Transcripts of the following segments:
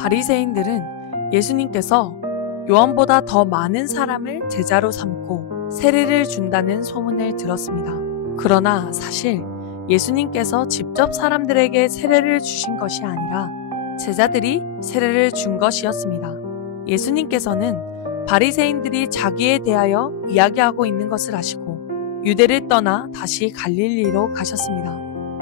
바리새인들은 예수님께서 요한보다 더 많은 사람을 제자로 삼고 세례를 준다는 소문을 들었습니다. 그러나 사실 예수님께서 직접 사람들에게 세례를 주신 것이 아니라 제자들이 세례를 준 것이었습니다. 예수님께서는 바리새인들이 자기에 대하여 이야기하고 있는 것을 아시고 유대를 떠나 다시 갈릴리로 가셨습니다.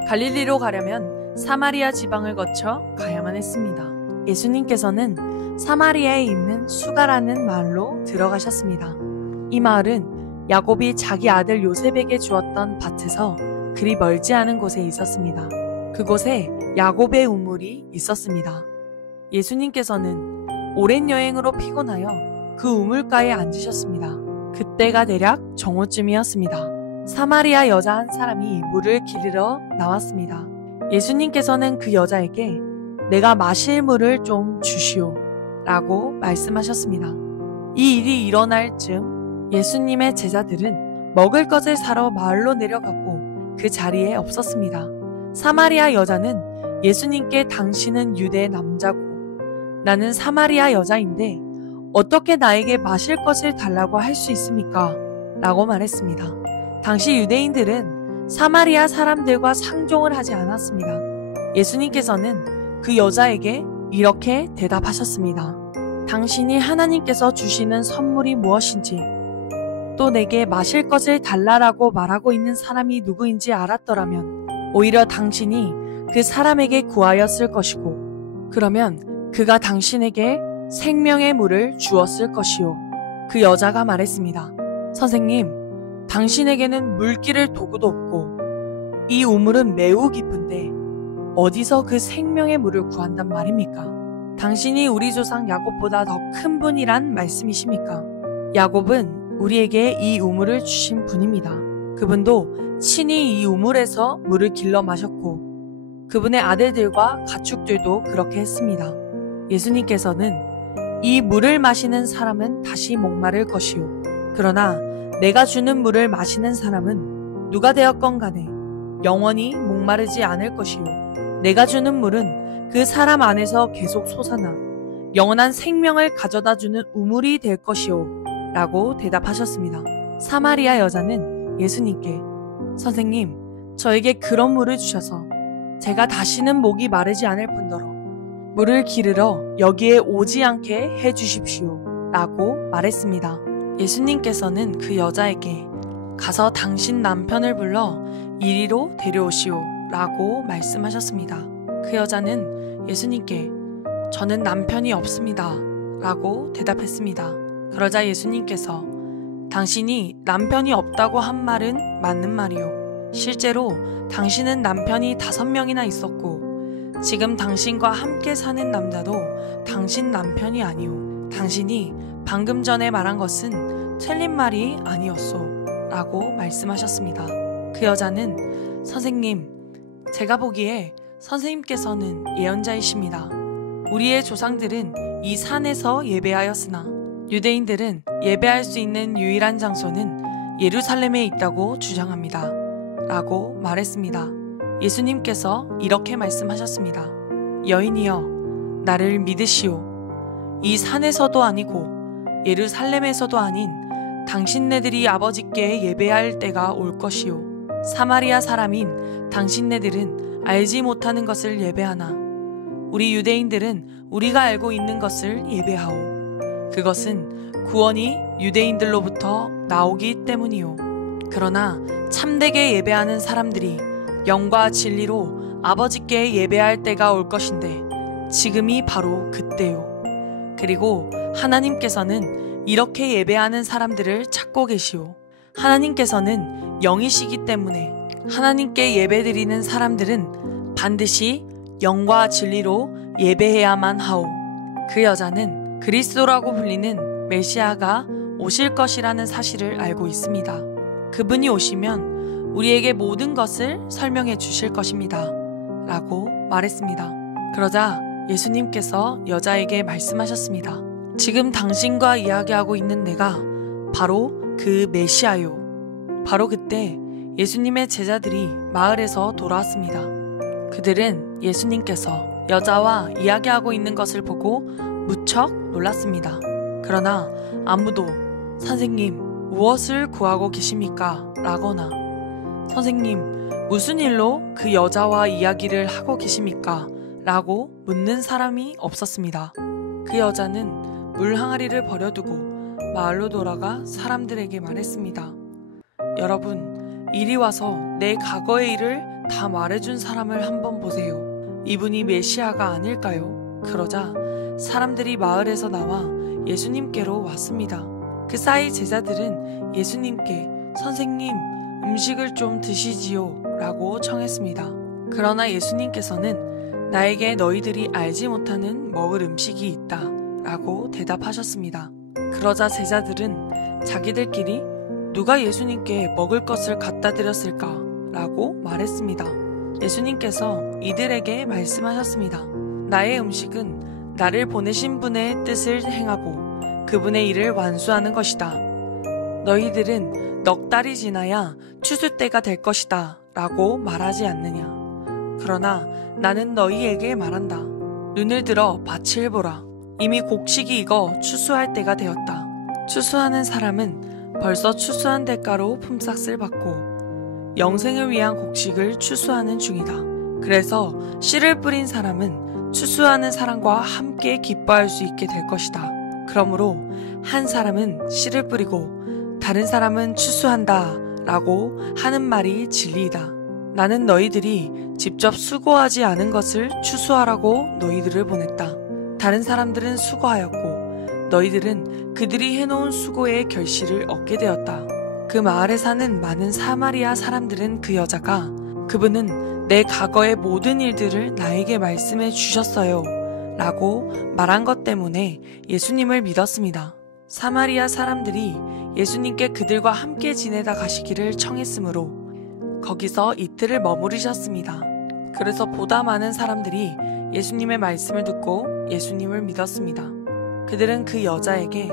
갈릴리로 가려면 사마리아 지방을 거쳐 가야만 했습니다. 예수님께서는 사마리아에 있는 수가라는 마을로 들어가셨습니다. 이 마을은 야곱이 자기 아들 요셉에게 주었던 밭에서 그리 멀지 않은 곳에 있었습니다. 그곳에 야곱의 우물이 있었습니다. 예수님께서는 오랜 여행으로 피곤하여 그 우물가에 앉으셨습니다. 그때가 대략 정오쯤이었습니다. 사마리아 여자 한 사람이 물을 기르러 나왔습니다. 예수님께서는 그 여자에게 내가 마실 물을 좀 주시오 라고 말씀하셨습니다. 이 일이 일어날 즈음 예수님의 제자들은 먹을 것을 사러 마을로 내려가고 그 자리에 없었습니다. 사마리아 여자는 예수님께 당신은 유대 남자고 나는 사마리아 여자인데 어떻게 나에게 마실 것을 달라고 할 수 있습니까? 라고 말했습니다. 당시 유대인들은 사마리아 사람들과 상종을 하지 않았습니다. 예수님께서는 그 여자에게 이렇게 대답하셨습니다. 당신이 하나님께서 주시는 선물이 무엇인지 또 내게 마실 것을 달라라고 말하고 있는 사람이 누구인지 알았더라면 오히려 당신이 그 사람에게 구하였을 것이고 그러면 그가 당신에게 생명의 물을 주었을 것이요. 그 여자가 말했습니다. 선생님, 당신에게는 물기를 도구도 없고 이 우물은 매우 깊은데 어디서 그 생명의 물을 구한단 말입니까? 당신이 우리 조상 야곱보다 더 큰 분이란 말씀이십니까? 야곱은 우리에게 이 우물을 주신 분입니다. 그분도 친히 이 우물에서 물을 길러 마셨고 그분의 아들들과 가축들도 그렇게 했습니다. 예수님께서는 이 물을 마시는 사람은 다시 목마를 것이요. 그러나 내가 주는 물을 마시는 사람은 누가 되었건 간에 영원히 목마르지 않을 것이요. 내가 주는 물은 그 사람 안에서 계속 솟아나 영원한 생명을 가져다 주는 우물이 될 것이요. 라고 대답하셨습니다. 사마리아 여자는 예수님께 선생님, 저에게 그런 물을 주셔서 제가 다시는 목이 마르지 않을 뿐더러 물을 기르러 여기에 오지 않게 해주십시오. 라고 말했습니다. 예수님께서는 그 여자에게 가서 당신 남편을 불러 이리로 데려오시오. 라고 말씀하셨습니다. 그 여자는 예수님께 저는 남편이 없습니다. 라고 대답했습니다. 그러자 예수님께서 당신이 남편이 없다고 한 말은 맞는 말이요. 실제로 당신은 남편이 5명이나 있었고 지금 당신과 함께 사는 남자도 당신 남편이 아니오. 당신이 방금 전에 말한 것은 틀린 말이 아니었소. 라고 말씀하셨습니다. 그 여자는 선생님, 제가 보기에 선생님께서는 예언자이십니다. 우리의 조상들은 이 산에서 예배하였으나 유대인들은 예배할 수 있는 유일한 장소는 예루살렘에 있다고 주장합니다. 라고 말했습니다. 예수님께서 이렇게 말씀하셨습니다. 여인이여, 나를 믿으시오. 이 산에서도 아니고 예루살렘에서도 아닌 당신네들이 아버지께 예배할 때가 올 것이요. 사마리아 사람인 당신네들은 알지 못하는 것을 예배하나 우리 유대인들은 우리가 알고 있는 것을 예배하오. 그것은 구원이 유대인들로부터 나오기 때문이요. 그러나 참되게 예배하는 사람들이 영과 진리로 아버지께 예배할 때가 올 것인데 지금이 바로 그때요. 그리고 하나님께서는 이렇게 예배하는 사람들을 찾고 계시오. 하나님께서는 영이시기 때문에 하나님께 예배드리는 사람들은 반드시 영과 진리로 예배해야만 하오. 그 여자는 그리스도라고 불리는 메시아가 오실 것이라는 사실을 알고 있습니다. 그분이 오시면 우리에게 모든 것을 설명해 주실 것입니다. 라고 말했습니다. 그러자 예수님께서 여자에게 말씀하셨습니다. 지금 당신과 이야기하고 있는 내가 바로 그 메시아요. 바로 그때 예수님의 제자들이 마을에서 돌아왔습니다. 그들은 예수님께서 여자와 이야기하고 있는 것을 보고 무척 놀랐습니다. 그러나 아무도 선생님, 무엇을 구하고 계십니까? 라거나 선생님, 무슨 일로 그 여자와 이야기를 하고 계십니까? 라고 묻는 사람이 없었습니다. 그 여자는 물 항아리를 버려두고 마을로 돌아가 사람들에게 말했습니다. 여러분, 이리 와서 내 과거의 일을 다 말해준 사람을 한번 보세요. 이분이 메시아가 아닐까요? 그러자 사람들이 마을에서 나와 예수님께로 왔습니다. 그 사이 제자들은 예수님께 선생님, 음식을 좀 드시지요 라고 청했습니다. 그러나 예수님께서는 나에게 너희들이 알지 못하는 먹을 음식이 있다 라고 대답하셨습니다. 그러자 제자들은 자기들끼리 누가 예수님께 먹을 것을 갖다 드렸을까 라고 말했습니다. 예수님께서 이들에게 말씀하셨습니다. 나의 음식은 나를 보내신 분의 뜻을 행하고 그분의 일을 완수하는 것이다. 너희들은 넉 달이 지나야 추수 때가 될 것이다 라고 말하지 않느냐. 그러나 나는 너희에게 말한다. 눈을 들어 밭을 보라. 이미 곡식이 익어 추수할 때가 되었다. 추수하는 사람은 벌써 추수한 대가로 품삯을 받고 영생을 위한 곡식을 추수하는 중이다. 그래서 씨를 뿌린 사람은 추수하는 사람과 함께 기뻐할 수 있게 될 것이다. 그러므로 한 사람은 씨를 뿌리고 다른 사람은 추수한다 라고 하는 말이 진리이다. 나는 너희들이 직접 수고하지 않은 것을 추수하라고 너희들을 보냈다. 다른 사람들은 수고하였고 너희들은 그들이 해놓은 수고의 결실을 얻게 되었다. 그 마을에 사는 많은 사마리아 사람들은 그 여자가 그분은 내 과거의 모든 일들을 나에게 말씀해 주셨어요 라고 말한 것 때문에 예수님을 믿었습니다. 사마리아 사람들이 예수님께 그들과 함께 지내다 가시기를 청했으므로 거기서 이틀을 머무르셨습니다. 그래서 보다 많은 사람들이 예수님의 말씀을 듣고 예수님을 믿었습니다. 그들은 그 여자에게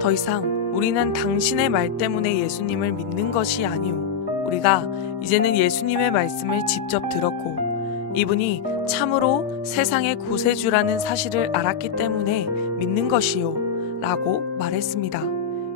더 이상 우리는 당신의 말 때문에 예수님을 믿는 것이 아니오. 우리가 이제는 예수님의 말씀을 직접 들었고 이분이 참으로 세상의 구세주라는 사실을 알았기 때문에 믿는 것이요 라고 말했습니다.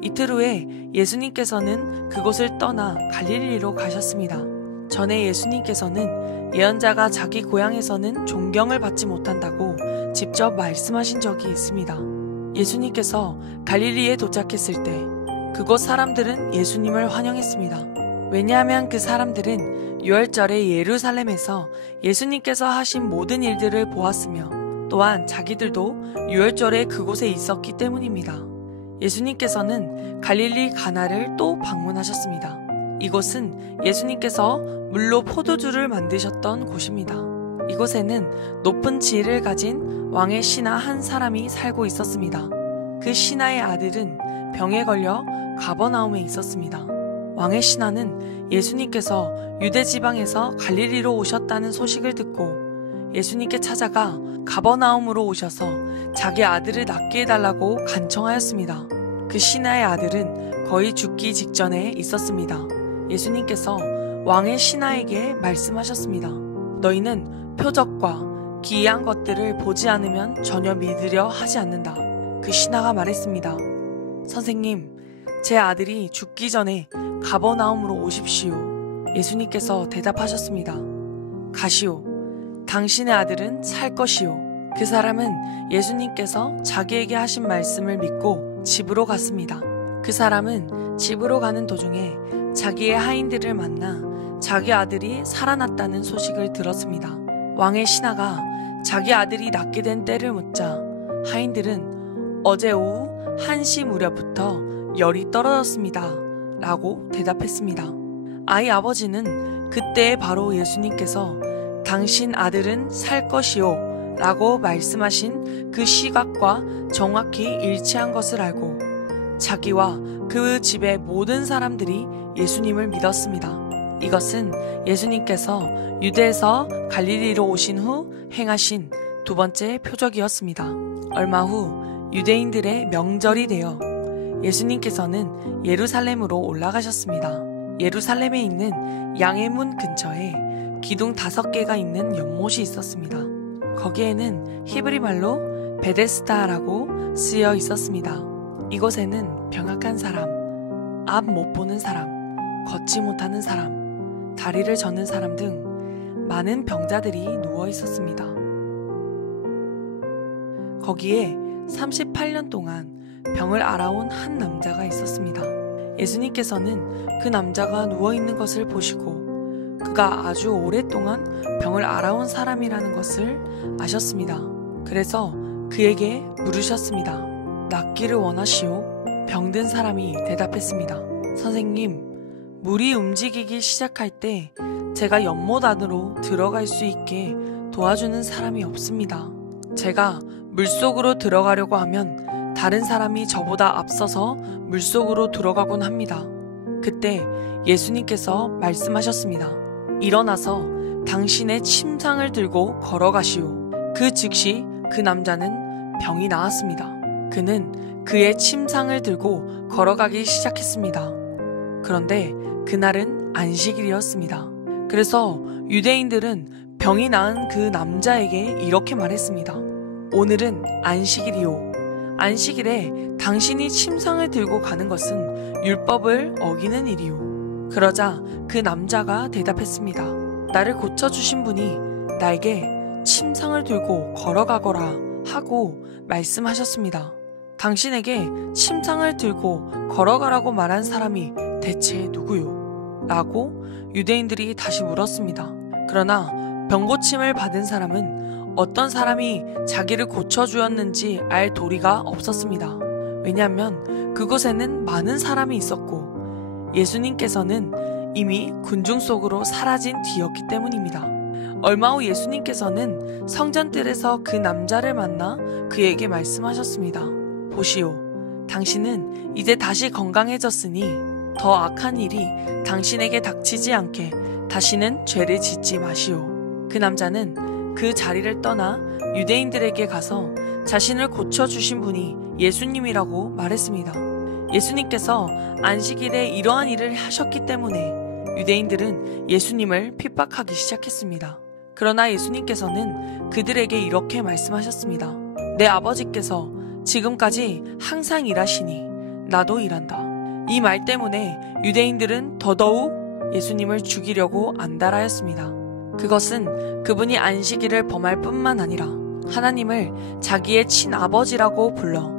이틀 후에 예수님께서는 그곳을 떠나 갈릴리로 가셨습니다. 전에 예수님께서는 예언자가 자기 고향에서는 존경을 받지 못한다고 직접 말씀하신 적이 있습니다. 예수님께서 갈릴리에 도착했을 때 그곳 사람들은 예수님을 환영했습니다. 왜냐하면 그 사람들은 유월절에 예루살렘에서 예수님께서 하신 모든 일들을 보았으며 또한 자기들도 유월절에 그곳에 있었기 때문입니다. 예수님께서는 갈릴리 가나를 또 방문하셨습니다. 이곳은 예수님께서 물로 포도주를 만드셨던 곳입니다. 이곳에는 높은 지위를 가진 왕의 신하 한 사람이 살고 있었습니다. 그 신하의 아들은 병에 걸려 가버나움에 있었습니다. 왕의 신하는 예수님께서 유대 지방에서 갈릴리로 오셨다는 소식을 듣고 예수님께 찾아가 가버나움으로 오셔서 자기 아들을 낫게 해달라고 간청하였습니다. 그 신하의 아들은 거의 죽기 직전에 있었습니다. 예수님께서 왕의 신하에게 말씀하셨습니다. 너희는 표적과 기이한 것들을 보지 않으면 전혀 믿으려 하지 않는다. 그 신하가 말했습니다. 선생님, 제 아들이 죽기 전에 가버나움으로 오십시오. 예수님께서 대답하셨습니다. 가시오. 당신의 아들은 살 것이오. 그 사람은 예수님께서 자기에게 하신 말씀을 믿고 집으로 갔습니다. 그 사람은 집으로 가는 도중에 자기의 하인들을 만나 자기 아들이 살아났다는 소식을 들었습니다. 왕의 신하가 자기 아들이 낫게 된 때를 묻자 하인들은 어제 오후 1시 무렵부터 열이 떨어졌습니다 라고 대답했습니다. 아이 아버지는 그때 바로 예수님께서 당신 아들은 살 것이요 라고 말씀하신 그 시각과 정확히 일치한 것을 알고 자기와 그 집의 모든 사람들이 예수님을 믿었습니다. 이것은 예수님께서 유대에서 갈릴리로 오신 후 행하신 두 번째 표적이었습니다. 얼마 후 유대인들의 명절이 되어 예수님께서는 예루살렘으로 올라가셨습니다. 예루살렘에 있는 양의 문 근처에 기둥 5개가 있는 연못이 있었습니다. 거기에는 히브리 말로 베데스다라고 쓰여 있었습니다. 이곳에는 병약한 사람, 앞 못 보는 사람, 걷지 못하는 사람, 다리를 저는 사람 등 많은 병자들이 누워 있었습니다. 거기에 38년 동안 병을 앓아온 한 남자가 있었습니다. 예수님께서는 그 남자가 누워있는 것을 보시고 그가 아주 오랫동안 병을 앓아온 사람이라는 것을 아셨습니다. 그래서 그에게 물으셨습니다. 낫기를 원하시오? 병든 사람이 대답했습니다. 선생님, 물이 움직이기 시작할 때 제가 연못 안으로 들어갈 수 있게 도와주는 사람이 없습니다. 제가 물속으로 들어가려고 하면 다른 사람이 저보다 앞서서 물속으로 들어가곤 합니다. 그때 예수님께서 말씀하셨습니다. 일어나서 당신의 침상을 들고 걸어가시오. 그 즉시 그 남자는 병이 나았습니다. 그는 그의 침상을 들고 걸어가기 시작했습니다. 그런데 그날은 안식일이었습니다. 그래서 유대인들은 병이 나은 그 남자에게 이렇게 말했습니다. 오늘은 안식일이오. 안식일에 당신이 침상을 들고 가는 것은 율법을 어기는 일이오. 그러자 그 남자가 대답했습니다. 나를 고쳐주신 분이 나에게 침상을 들고 걸어가거라 하고 말씀하셨습니다. 당신에게 침상을 들고 걸어가라고 말한 사람이 대체 누구요? 라고 유대인들이 다시 물었습니다. 그러나 병고침을 받은 사람은 어떤 사람이 자기를 고쳐주었는지 알 도리가 없었습니다. 왜냐하면 그곳에는 많은 사람이 있었고 예수님께서는 이미 군중 속으로 사라진 뒤였기 때문입니다. 얼마 후 예수님께서는 성전뜰에서 그 남자를 만나 그에게 말씀하셨습니다. 보시오, 당신은 이제 다시 건강해졌으니 더 악한 일이 당신에게 닥치지 않게 다시는 죄를 짓지 마시오. 그 남자는 그 자리를 떠나 유대인들에게 가서 자신을 고쳐주신 분이 예수님이라고 말했습니다. 예수님께서 안식일에 이러한 일을 하셨기 때문에 유대인들은 예수님을 핍박하기 시작했습니다. 그러나 예수님께서는 그들에게 이렇게 말씀하셨습니다. 내 아버지께서 지금까지 항상 일하시니 나도 일한다. 이 말 때문에 유대인들은 더더욱 예수님을 죽이려고 안달하였습니다. 그것은 그분이 안식일을 범할 뿐만 아니라 하나님을 자기의 친아버지라고 불러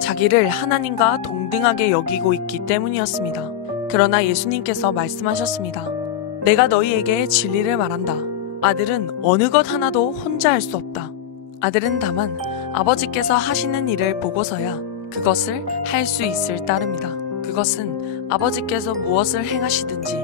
자기를 하나님과 동등하게 여기고 있기 때문이었습니다. 그러나 예수님께서 말씀하셨습니다. 내가 너희에게 진리를 말한다. 아들은 어느 것 하나도 혼자 할 수 없다. 아들은 다만 아버지께서 하시는 일을 보고서야 그것을 할 수 있을 따름이다. 그것은 아버지께서 무엇을 행하시든지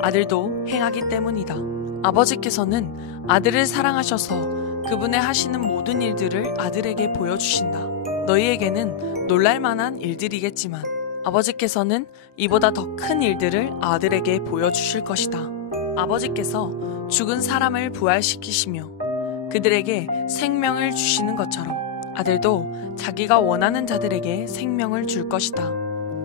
아들도 행하기 때문이다. 아버지께서는 아들을 사랑하셔서 그분의 하시는 모든 일들을 아들에게 보여주신다. 너희에게는 놀랄만한 일들이겠지만 아버지께서는 이보다 더 큰 일들을 아들에게 보여주실 것이다. 아버지께서 죽은 사람을 부활시키시며 그들에게 생명을 주시는 것처럼 아들도 자기가 원하는 자들에게 생명을 줄 것이다.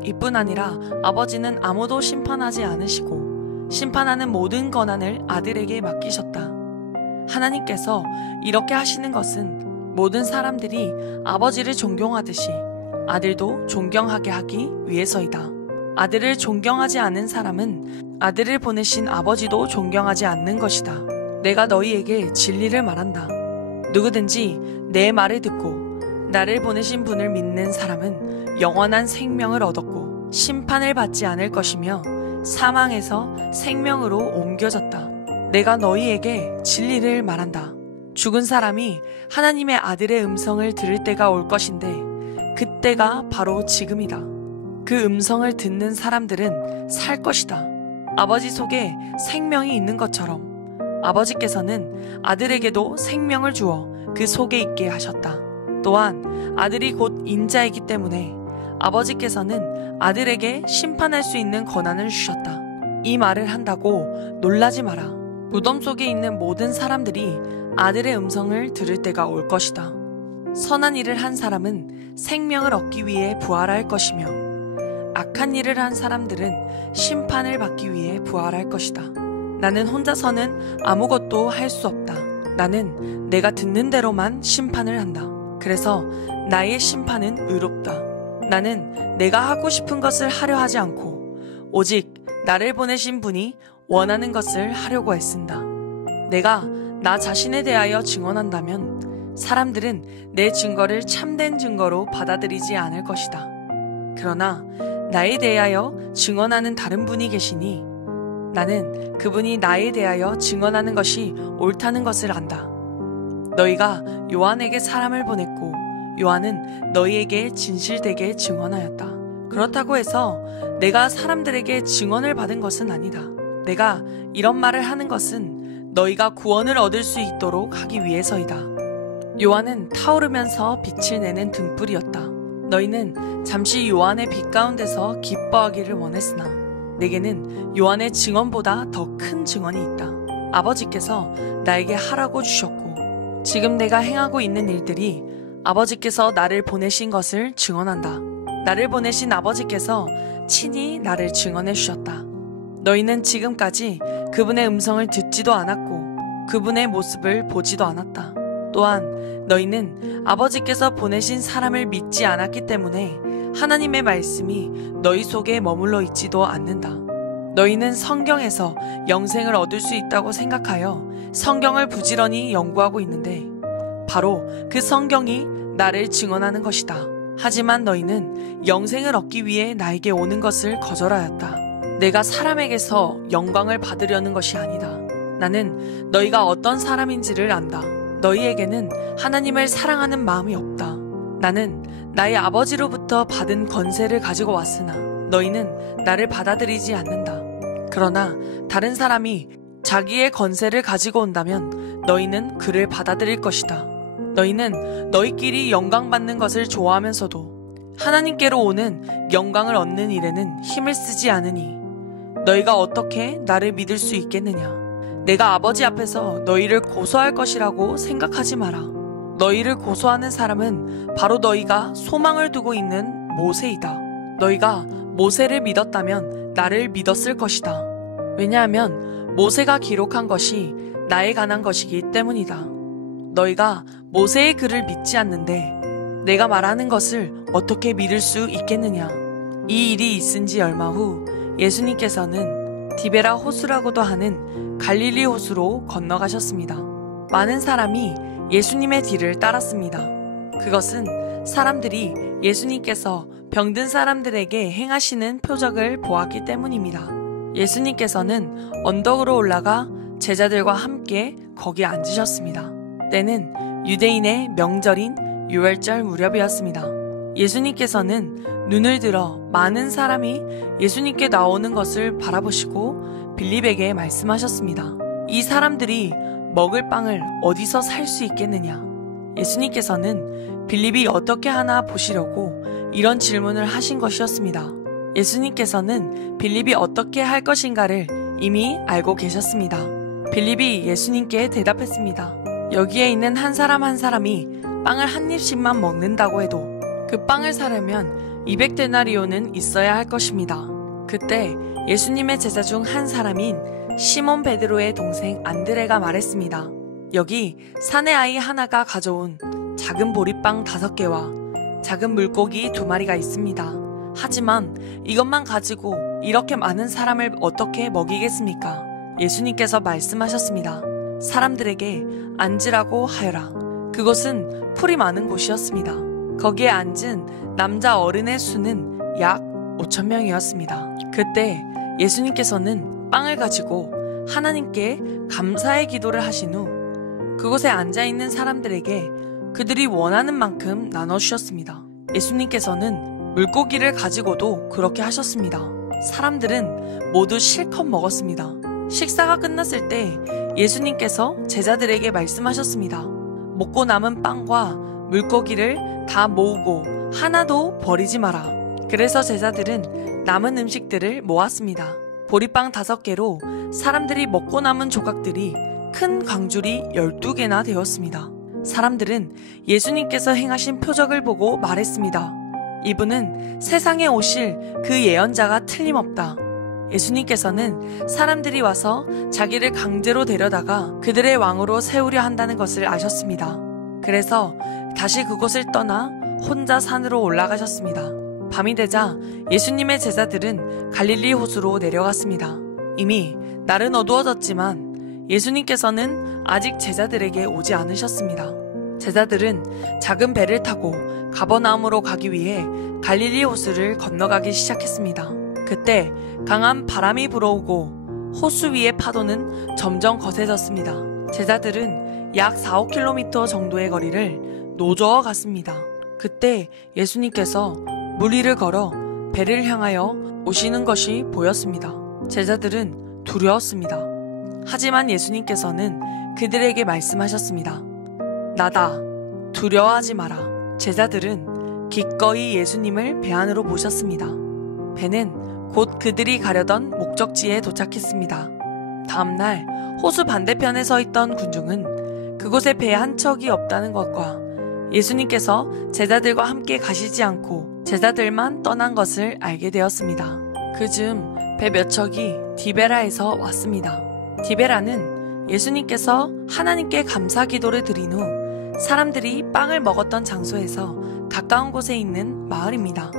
이뿐 아니라 아버지는 아무도 심판하지 않으시고 심판하는 모든 권한을 아들에게 맡기셨다. 하나님께서 이렇게 하시는 것은 모든 사람들이 아버지를 존경하듯이 아들도 존경하게 하기 위해서이다. 아들을 존경하지 않는 사람은 아들을 보내신 아버지도 존경하지 않는 것이다. 내가 너희에게 진리를 말한다. 누구든지 내 말을 듣고 나를 보내신 분을 믿는 사람은 영원한 생명을 얻었고 심판을 받지 않을 것이며 사망에서 생명으로 옮겨졌다. 내가 너희에게 진리를 말한다. 죽은 사람이 하나님의 아들의 음성을 들을 때가 올 것인데 그때가 바로 지금이다. 그 음성을 듣는 사람들은 살 것이다. 아버지 속에 생명이 있는 것처럼 아버지께서는 아들에게도 생명을 주어 그 속에 있게 하셨다. 또한 아들이 곧 인자이기 때문에 아버지께서는 아들에게 심판할 수 있는 권한을 주셨다. 이 말을 한다고 놀라지 마라. 무덤 속에 있는 모든 사람들이 아들의 음성을 들을 때가 올 것이다. 선한 일을 한 사람은 생명을 얻기 위해 부활할 것이며 악한 일을 한 사람들은 심판을 받기 위해 부활할 것이다. 나는 혼자서는 아무것도 할 수 없다. 나는 내가 듣는 대로만 심판을 한다. 그래서 나의 심판은 의롭다. 나는 내가 하고 싶은 것을 하려 하지 않고 오직 나를 보내신 분이 원하는 것을 하려고 애쓴다. 내가 나 자신에 대하여 증언한다면 사람들은 내 증거를 참된 증거로 받아들이지 않을 것이다. 그러나 나에 대하여 증언하는 다른 분이 계시니 나는 그분이 나에 대하여 증언하는 것이 옳다는 것을 안다. 너희가 요한에게 사람을 보냈고 요한은 너희에게 진실되게 증언하였다. 그렇다고 해서 내가 사람들에게 증언을 받은 것은 아니다. 내가 이런 말을 하는 것은 너희가 구원을 얻을 수 있도록 하기 위해서이다. 요한은 타오르면서 빛을 내는 등불이었다. 너희는 잠시 요한의 빛 가운데서 기뻐하기를 원했으나 내게는 요한의 증언보다 더 큰 증언이 있다. 아버지께서 나에게 하라고 주셨고 지금 내가 행하고 있는 일들이 아버지께서 나를 보내신 것을 증언한다. 나를 보내신 아버지께서 친히 나를 증언해 주셨다. 너희는 지금까지 그분의 음성을 듣지도 않았고 그분의 모습을 보지도 않았다. 또한 너희는 아버지께서 보내신 사람을 믿지 않았기 때문에 하나님의 말씀이 너희 속에 머물러 있지도 않는다. 너희는 성경에서 영생을 얻을 수 있다고 생각하여 성경을 부지런히 연구하고 있는데 바로 그 성경이 나를 증언하는 것이다. 하지만 너희는 영생을 얻기 위해 나에게 오는 것을 거절하였다. 내가 사람에게서 영광을 받으려는 것이 아니다. 나는 너희가 어떤 사람인지를 안다. 너희에게는 하나님을 사랑하는 마음이 없다. 나는 나의 아버지로부터 받은 권세를 가지고 왔으나 너희는 나를 받아들이지 않는다. 그러나 다른 사람이 자기의 권세를 가지고 온다면 너희는 그를 받아들일 것이다. 너희는 너희끼리 영광받는 것을 좋아하면서도 하나님께로 오는 영광을 얻는 일에는 힘을 쓰지 않으니 너희가 어떻게 나를 믿을 수 있겠느냐? 내가 아버지 앞에서 너희를 고소할 것이라고 생각하지 마라. 너희를 고소하는 사람은 바로 너희가 소망을 두고 있는 모세이다. 너희가 모세를 믿었다면 나를 믿었을 것이다. 왜냐하면 모세가 기록한 것이 나에 관한 것이기 때문이다. 너희가 모세의 글을 믿지 않는데 내가 말하는 것을 어떻게 믿을 수 있겠느냐? 이 일이 있은 지 얼마 후 예수님께서는 디베라 호수라고도 하는 갈릴리 호수로 건너가셨습니다. 많은 사람이 예수님의 뒤를 따랐습니다. 그것은 사람들이 예수님께서 병든 사람들에게 행하시는 표적을 보았기 때문입니다. 예수님께서는 언덕으로 올라가 제자들과 함께 거기 앉으셨습니다. 때는 유대인의 명절인 유월절 무렵이었습니다. 예수님께서는 눈을 들어 많은 사람이 예수님께 나오는 것을 바라보시고 빌립에게 말씀하셨습니다. 이 사람들이 먹을 빵을 어디서 살 수 있겠느냐? 예수님께서는 빌립이 어떻게 하나 보시려고 이런 질문을 하신 것이었습니다. 예수님께서는 빌립이 어떻게 할 것인가를 이미 알고 계셨습니다. 빌립이 예수님께 대답했습니다. 여기에 있는 한 사람 한 사람이 빵을 한 입씩만 먹는다고 해도 그 빵을 사려면 200데나리온은 있어야 할 것입니다. 그때 예수님의 제자 중 한 사람인 시몬 베드로의 동생 안드레가 말했습니다. 여기 사내 아이 하나가 가져온 작은 보리빵 5개와 작은 물고기 2마리가 있습니다. 하지만 이것만 가지고 이렇게 많은 사람을 어떻게 먹이겠습니까? 예수님께서 말씀하셨습니다. 사람들에게 앉으라고 하여라. 그곳은 풀이 많은 곳이었습니다. 거기에 앉은 남자 어른의 수는 약 5,000명이었습니다. 그때 예수님께서는 빵을 가지고 하나님께 감사의 기도를 하신 후 그곳에 앉아있는 사람들에게 그들이 원하는 만큼 나눠주셨습니다. 예수님께서는 물고기를 가지고도 그렇게 하셨습니다. 사람들은 모두 실컷 먹었습니다. 식사가 끝났을 때 예수님께서 제자들에게 말씀하셨습니다. 먹고 남은 빵과 물고기를 다 모으고 하나도 버리지 마라. 그래서 제자들은 남은 음식들을 모았습니다. 보리빵 5개로 사람들이 먹고 남은 조각들이 큰 광줄이 12개나 되었습니다. 사람들은 예수님께서 행하신 표적을 보고 말했습니다. 이분은 세상에 오실 그 예언자가 틀림없다. 예수님께서는 사람들이 와서 자기를 강제로 데려다가 그들의 왕으로 세우려 한다는 것을 아셨습니다. 그래서 다시 그곳을 떠나 혼자 산으로 올라가셨습니다. 밤이 되자 예수님의 제자들은 갈릴리 호수로 내려갔습니다. 이미 날은 어두워졌지만 예수님께서는 아직 제자들에게 오지 않으셨습니다. 제자들은 작은 배를 타고 가버나움으로 가기 위해 갈릴리 호수를 건너가기 시작했습니다. 그때 강한 바람이 불어오고 호수 위의 파도는 점점 거세졌습니다. 제자들은 약 4-5km 정도의 거리를 노저어 갔습니다. 그때 예수님께서 물 위를 걸어 배를 향하여 오시는 것이 보였습니다. 제자들은 두려웠습니다. 하지만 예수님께서는 그들에게 말씀하셨습니다. 나다. 두려워하지 마라. 제자들은 기꺼이 예수님을 배 안으로 모셨습니다. 배는 곧 그들이 가려던 목적지에 도착했습니다. 다음날 호수 반대편에 서 있던 군중은 그곳에 배 한 척이 없다는 것과 예수님께서 제자들과 함께 가시지 않고 제자들만 떠난 것을 알게 되었습니다. 그즈음 배 몇 척이 디베라에서 왔습니다. 디베라는 예수님께서 하나님께 감사 기도를 드린 후 사람들이 빵을 먹었던 장소에서 가까운 곳에 있는 마을입니다.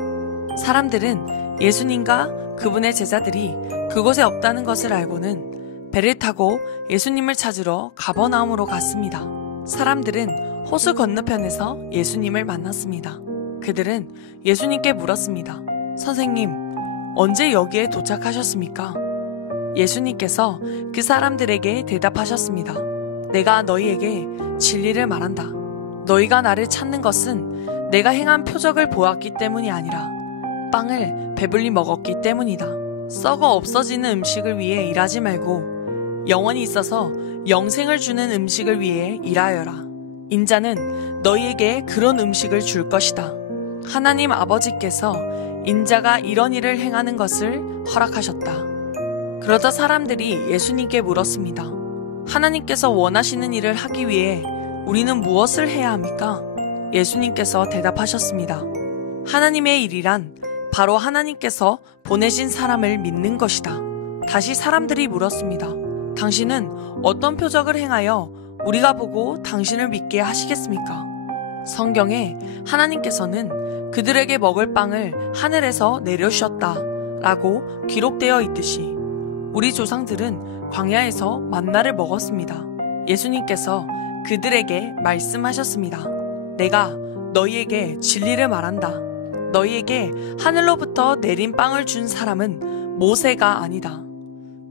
사람들은 예수님과 그분의 제자들이 그곳에 없다는 것을 알고는 배를 타고 예수님을 찾으러 가버나움으로 갔습니다. 사람들은 호수 건너편에서 예수님을 만났습니다. 그들은 예수님께 물었습니다. 선생님, 언제 여기에 도착하셨습니까? 예수님께서 그 사람들에게 대답하셨습니다. 내가 너희에게 진리를 말한다. 너희가 나를 찾는 것은 내가 행한 표적을 보았기 때문이 아니라 빵을 배불리 먹었기 때문이다. 썩어 없어지는 음식을 위해 일하지 말고 영원히 있어서 영생을 주는 음식을 위해 일하여라. 인자는 너희에게 그런 음식을 줄 것이다. 하나님 아버지께서 인자가 이런 일을 행하는 것을 허락하셨다. 그러자 사람들이 예수님께 물었습니다. 하나님께서 원하시는 일을 하기 위해 우리는 무엇을 해야 합니까? 예수님께서 대답하셨습니다. 하나님의 일이란 바로 하나님께서 보내신 사람을 믿는 것이다. 다시 사람들이 물었습니다. 당신은 어떤 표적을 행하여 우리가 보고 당신을 믿게 하시겠습니까? 성경에 하나님께서는 그들에게 먹을 빵을 하늘에서 내려주셨다 라고 기록되어 있듯이 우리 조상들은 광야에서 만나를 먹었습니다. 예수님께서 그들에게 말씀하셨습니다. 내가 너희에게 진리를 말한다. 너희에게 하늘로부터 내린 빵을 준 사람은 모세가 아니다.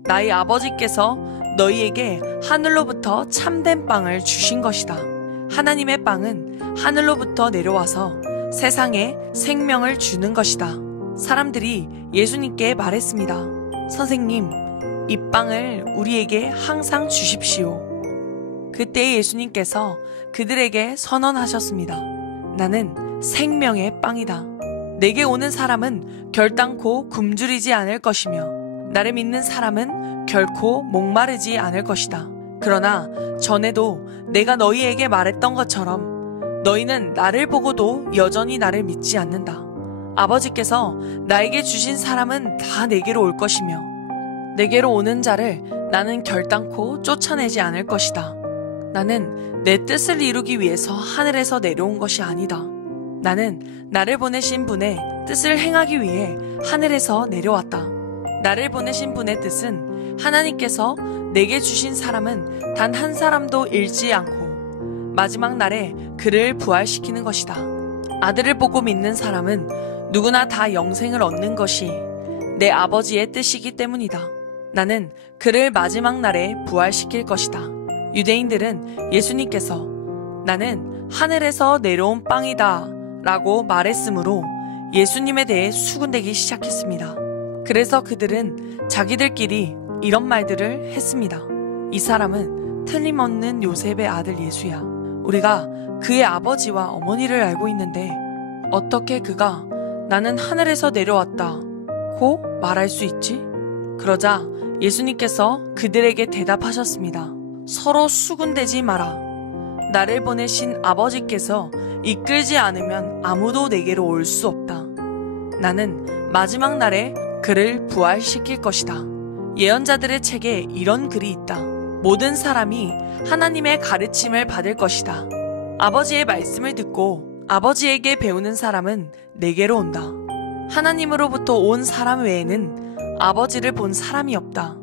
나의 아버지께서 너희에게 하늘로부터 참된 빵을 주신 것이다. 하나님의 빵은 하늘로부터 내려와서 세상에 생명을 주는 것이다. 사람들이 예수님께 말했습니다. 선생님, 이 빵을 우리에게 항상 주십시오. 그때 예수님께서 그들에게 선언하셨습니다. 나는 생명의 빵이다. 내게 오는 사람은 결단코 굶주리지 않을 것이며 나를 믿는 사람은 결코 목마르지 않을 것이다. 그러나 전에도 내가 너희에게 말했던 것처럼 너희는 나를 보고도 여전히 나를 믿지 않는다. 아버지께서 나에게 주신 사람은 다 내게로 올 것이며 내게로 오는 자를 나는 결단코 쫓아내지 않을 것이다. 나는 내 뜻을 이루기 위해서 하늘에서 내려온 것이 아니다. 나는 나를 보내신 분의 뜻을 행하기 위해 하늘에서 내려왔다. 나를 보내신 분의 뜻은 하나님께서 내게 주신 사람은 단 한 사람도 잃지 않고 마지막 날에 그를 부활시키는 것이다. 아들을 보고 믿는 사람은 누구나 다 영생을 얻는 것이 내 아버지의 뜻이기 때문이다. 나는 그를 마지막 날에 부활시킬 것이다. 유대인들은 예수님께서 나는 하늘에서 내려온 빵이다 라고 말했으므로 예수님에 대해 수군대기 시작했습니다. 그래서 그들은 자기들끼리 이런 말들을 했습니다. 이 사람은 틀림없는 요셉의 아들 예수야. 우리가 그의 아버지와 어머니를 알고 있는데 어떻게 그가 나는 하늘에서 내려왔다고 말할 수 있지? 그러자 예수님께서 그들에게 대답하셨습니다. 서로 수군대지 마라. 나를 보내신 아버지께서 이끌지 않으면 아무도 내게로 올 수 없다. 나는 마지막 날에 그를 부활시킬 것이다. 예언자들의 책에 이런 글이 있다. 모든 사람이 하나님의 가르침을 받을 것이다. 아버지의 말씀을 듣고 아버지에게 배우는 사람은 내게로 온다. 하나님으로부터 온 사람 외에는 아버지를 본 사람이 없다.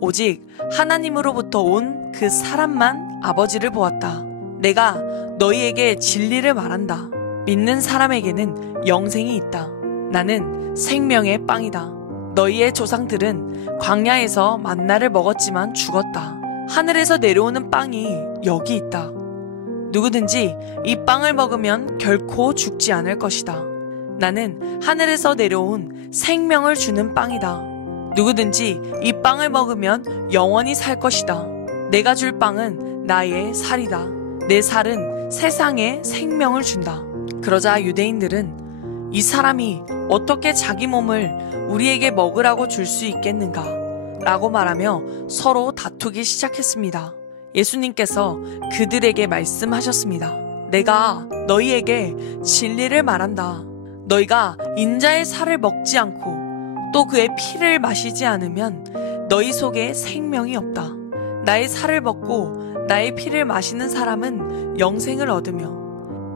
오직 하나님으로부터 온 그 사람만 아버지를 보았다. 내가 너희에게 진리를 말한다. 믿는 사람에게는 영생이 있다. 나는 생명의 빵이다. 너희의 조상들은 광야에서 만나를 먹었지만 죽었다. 하늘에서 내려오는 빵이 여기 있다. 누구든지 이 빵을 먹으면 결코 죽지 않을 것이다. 나는 하늘에서 내려온 생명을 주는 빵이다. 누구든지 이 빵을 먹으면 영원히 살 것이다. 내가 줄 빵은 나의 살이다. 내 살은 세상에 생명을 준다. 그러자 유대인들은 이 사람이 어떻게 자기 몸을 우리에게 먹으라고 줄 수 있겠는가? 라고 말하며 서로 다투기 시작했습니다. 예수님께서 그들에게 말씀하셨습니다. 내가 너희에게 진리를 말한다. 너희가 인자의 살을 먹지 않고 또 그의 피를 마시지 않으면 너희 속에 생명이 없다. 나의 살을 먹고 나의 피를 마시는 사람은 영생을 얻으며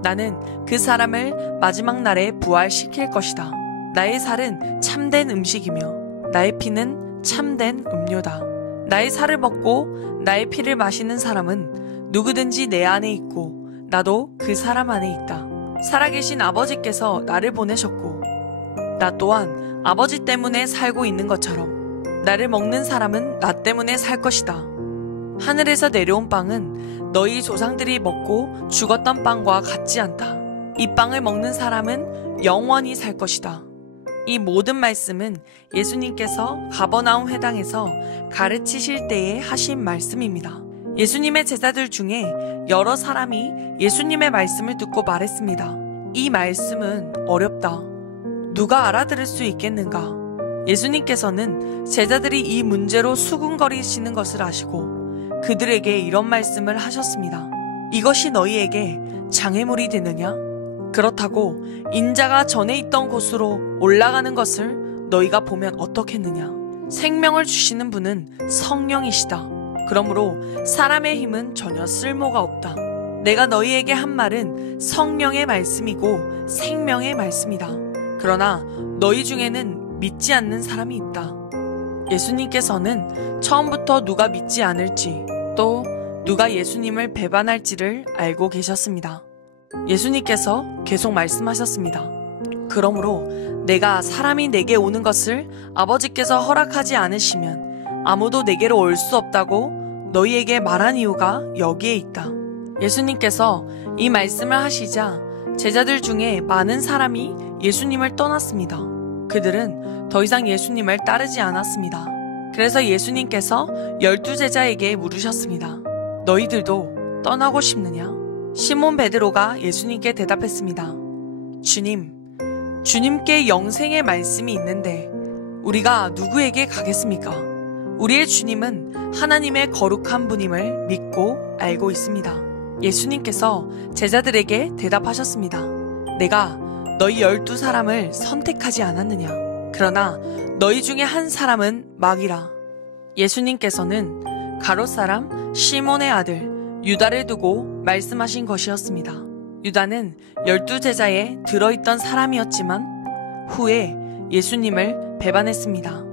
나는 그 사람을 마지막 날에 부활시킬 것이다. 나의 살은 참된 음식이며 나의 피는 참된 음료다. 나의 살을 먹고 나의 피를 마시는 사람은 누구든지 내 안에 있고 나도 그 사람 안에 있다. 살아계신 아버지께서 나를 보내셨고 나 또한 아버지 때문에 살고 있는 것처럼 나를 먹는 사람은 나 때문에 살 것이다. 하늘에서 내려온 빵은 너희 조상들이 먹고 죽었던 빵과 같지 않다. 이 빵을 먹는 사람은 영원히 살 것이다. 이 모든 말씀은 예수님께서 가버나움 회당에서 가르치실 때에 하신 말씀입니다. 예수님의 제자들 중에 여러 사람이 예수님의 말씀을 듣고 말했습니다. 이 말씀은 어렵다. 누가 알아들을 수 있겠는가? 예수님께서는 제자들이 이 문제로 수군거리시는 것을 아시고 그들에게 이런 말씀을 하셨습니다. 이것이 너희에게 장애물이 되느냐? 그렇다고 인자가 전에 있던 곳으로 올라가는 것을 너희가 보면 어떻겠느냐? 생명을 주시는 분은 성령이시다. 그러므로 사람의 힘은 전혀 쓸모가 없다. 내가 너희에게 한 말은 성령의 말씀이고 생명의 말씀이다. 그러나 너희 중에는 믿지 않는 사람이 있다. 예수님께서는 처음부터 누가 믿지 않을지 또 누가 예수님을 배반할지를 알고 계셨습니다. 예수님께서 계속 말씀하셨습니다. 그러므로 내가 사람이 내게 오는 것을 아버지께서 허락하지 않으시면 아무도 내게로 올 수 없다고 너희에게 말한 이유가 여기에 있다. 예수님께서 이 말씀을 하시자 제자들 중에 많은 사람이 예수님을 떠났습니다. 그들은 더 이상 예수님을 따르지 않았습니다. 그래서 예수님께서 12제자에게 물으셨습니다. 너희들도 떠나고 싶느냐? 시몬 베드로가 예수님께 대답했습니다. 주님, 주님께 영생의 말씀이 있는데 우리가 누구에게 가겠습니까? 우리의 주님은 하나님의 거룩한 분임을 믿고 알고 있습니다. 예수님께서 제자들에게 대답하셨습니다. 내가 너희 12사람을 선택하지 않았느냐? 그러나 너희 중에 한 사람은 마귀라. 예수님께서는 가롯사람 시몬의 아들 유다를 두고 말씀하신 것이었습니다. 유다는 12제자에 들어있던 사람이었지만 후에 예수님을 배반했습니다.